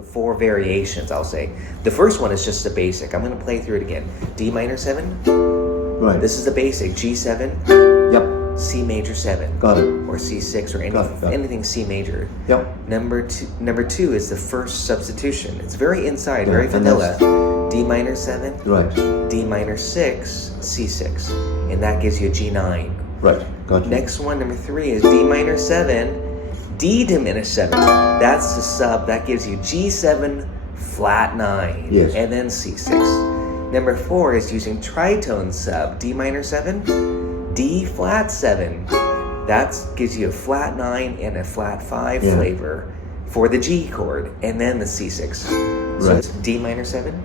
4 variations, I'll say. The first one is just the basic. I'm going to play through it again. D minor 7. Right. This is the basic. G7. Yep. C major 7. Got it. Or C6 or anything C major. Yep. Number two is the first substitution. It's very inside, Yeah, very and vanilla. D minor 7. Right. D minor 6. C6. And that gives you a G9. Right. Got you. Next one, number 3, is D minor 7. D diminished 7. That's the sub. That gives you G7 flat 9. Yes. And then C6. Number 4 is using tritone sub. D minor 7. D flat 7. That gives you a flat 9 and a flat 5 flavor for the G chord. And then the C6. So Right. it's D minor 7.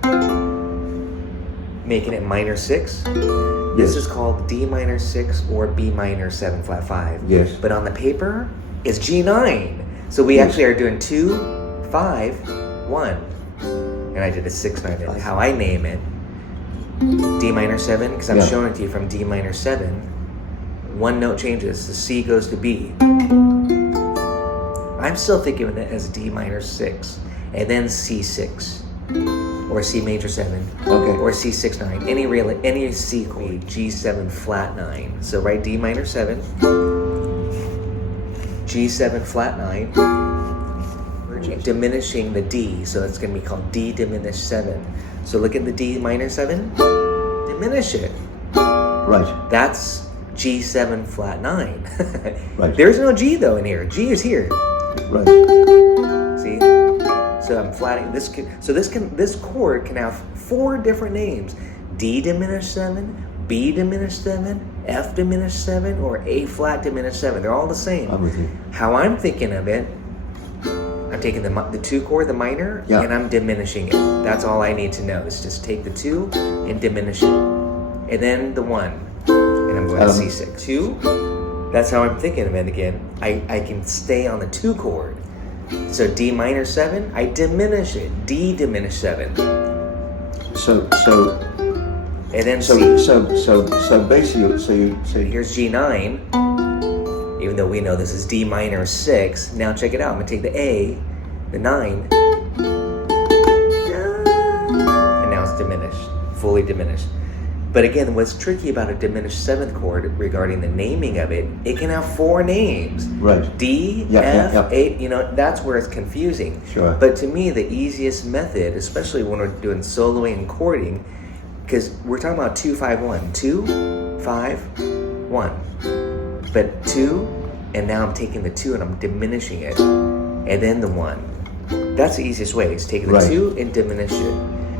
Making it minor 6. Yes. This is called D minor 6 or B minor 7 flat 5. Yes. But on the paper, it's G9. So we actually are doing 2, 5, 1. And I did a 6, 9. And how I name it, D minor 7, because I'm showing it to you from D minor 7. One note changes. The C goes to B. I'm still thinking of it as D minor 6. And then C6. Or C major 7, or C6 9, any C chord, G7 flat 9. So write D minor 7, G7 flat 9, diminishing the D, so it's going to be called D diminished 7. So look at the D minor 7, diminish it. Right. That's G7 flat 9. Right. There's no G though in here. G is here. Right. See? So I'm flatting this. This chord can have 4 different names: D diminished 7, B diminished 7, F diminished 7, or A flat diminished 7. They're all the same. I'm with you. How I'm thinking of it, I'm taking the 2 chord, the minor, and I'm diminishing it. That's all I need to know. Is just take the 2 and diminish it, and then the 1, and I'm going to C6. 2. That's how I'm thinking of it again. I can stay on the 2 chord. So D minor 7, I diminish it. D diminished 7. So And then so C. so basically, so Here's G9. Even though we know this is D minor 6. Now check it out. I'm gonna take the A, the 9, and now it's diminished, fully diminished. But again, what's tricky about a diminished 7th chord regarding the naming of it, it can have 4 names. Right. D, F, A, that's where it's confusing. Sure. But to me, the easiest method, especially when we're doing soloing and chording, because we're talking about 2, 5, 1. 2, 5, 1. But 2, and now I'm taking the 2 and I'm diminishing it. And then the 1. That's the easiest way, is taking the 2 and diminish it.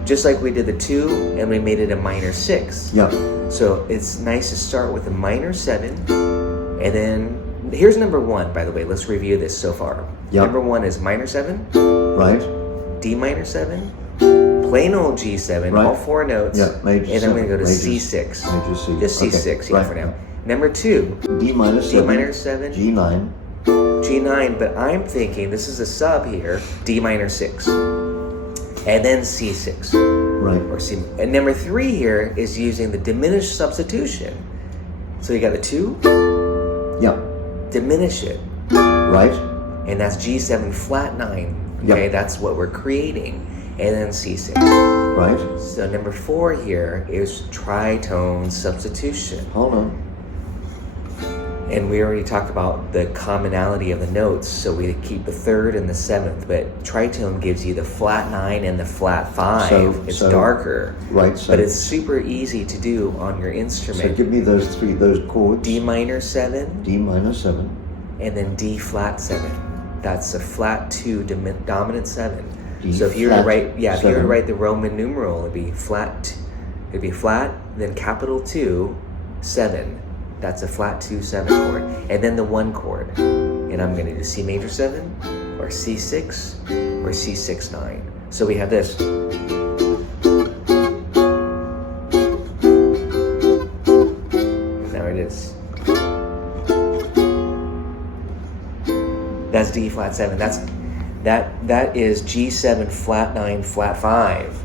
Just like we did the 2 and we made it a minor 6. Yeah. So it's nice to start with a minor 7. And then, here's number 1, by the way. Let's review this so far. Yeah. Number 1 is minor 7. Right. D minor 7. Plain old G7, all 4 notes. Yeah, major and I'm going to go to major, C6. Major C. Just C6, right. For now. Number 2, D minor 7. D minor 7. G9. G9, but I'm thinking, this is a sub here, D minor 6. And then C6. Right. Or C. And number 3 here is using the diminished substitution. So you got the 2, Yeah. diminish it, Right. and that's G7 flat 9. Yep. Okay, that's what we're creating. And then C6. Right. So number 4 here is tritone substitution. Hold on. And we already talked about the commonality of the notes, so we keep the 3rd and the 7th, but tritone gives you the flat 9 and the flat 5. It's darker. Right. So, but it's super easy to do on your instrument. So give me those chords. D minor 7, D minor 7. and then D flat 7. That's a flat 2 dominant 7. D so if you were to flat write, if you were to 7. write the Roman numeral, it'd be flat. It'd be flat, then capital 2, 7. That's a flat 2, 7 chord, and then the 1 chord. And I'm going to do C major 7, or C6, or C6 9. So we have this. Now it is. That's D flat 7. That is G7 flat 9 flat 5.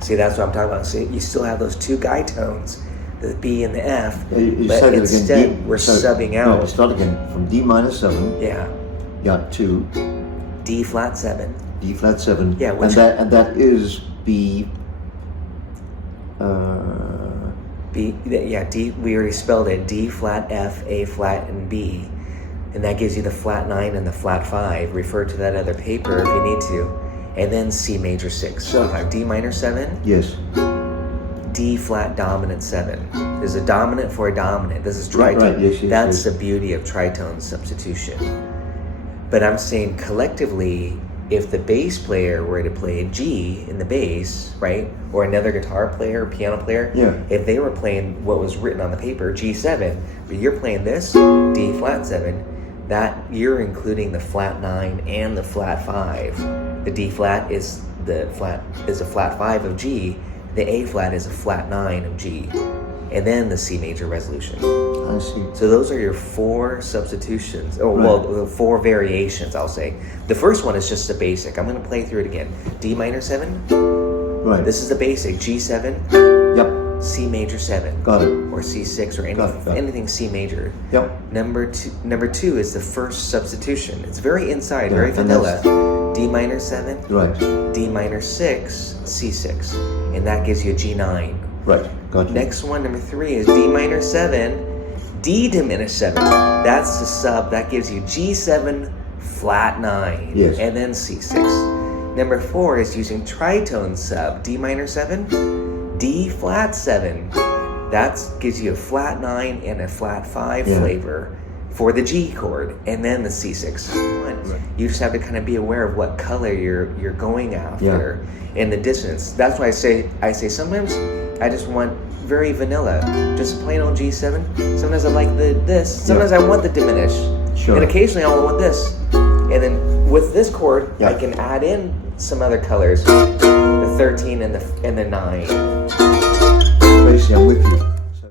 See, that's what I'm talking about. See, you still have those 2 guide tones, the B and the F, but instead we're subbing out. Start again from D minor 7. Yeah. Yeah, to D flat 7. D flat 7. Yeah, which- and that is B. B, yeah, D, we already spelled it. D flat, F, A flat, and B. And that gives you the flat 9 and the flat 5. Refer to that other paper if you need to. And then C major 6. So if I have D minor 7, Yes. D flat dominant 7. There's a dominant for a dominant. This is Right, tritone. right, yes, yes, That's yes. the beauty of tritone substitution. But I'm saying collectively, if the bass player were to play a G in the bass, right, or another guitar player or piano player, Yeah. if they were playing what was written on the paper, G7, but you're playing this, D flat 7, that you're including the flat 9 and the flat 5. The D flat is a flat 5 of G, the A flat is a flat 9 of G, and then the C major resolution. I see. So those are your 4 substitutions, or Right. well, 4 variations, I'll say. The first one is just the basic. I'm going to play through it again. D minor 7, Right. this is the basic. G7, Yep. C major 7, Got it. or C6, or Got it. anything C major. Yep. Number two is the first substitution. It's very inside, Yeah, very and vanilla. D minor 7, Right. D minor 6, C6, and that gives you a G9. Right. Got you. Next one, number 3, is D minor 7, D diminished 7. That's the sub. That gives you G7 flat 9. Yes. And then C6. Number 4 is using tritone sub. D minor 7, D flat 7. That gives you a flat 9 and a flat 5 Yeah. flavor for the G chord. And then the C6. You just have to kind of be aware of what color you're going after and the dissonance. That's why I say sometimes I just want very vanilla, just plain old G7. Sometimes I like this. Sometimes I want the diminished. Sure. And occasionally I want this. And then with this chord, Yeah. I can add in some other colors, the 13 and the 9.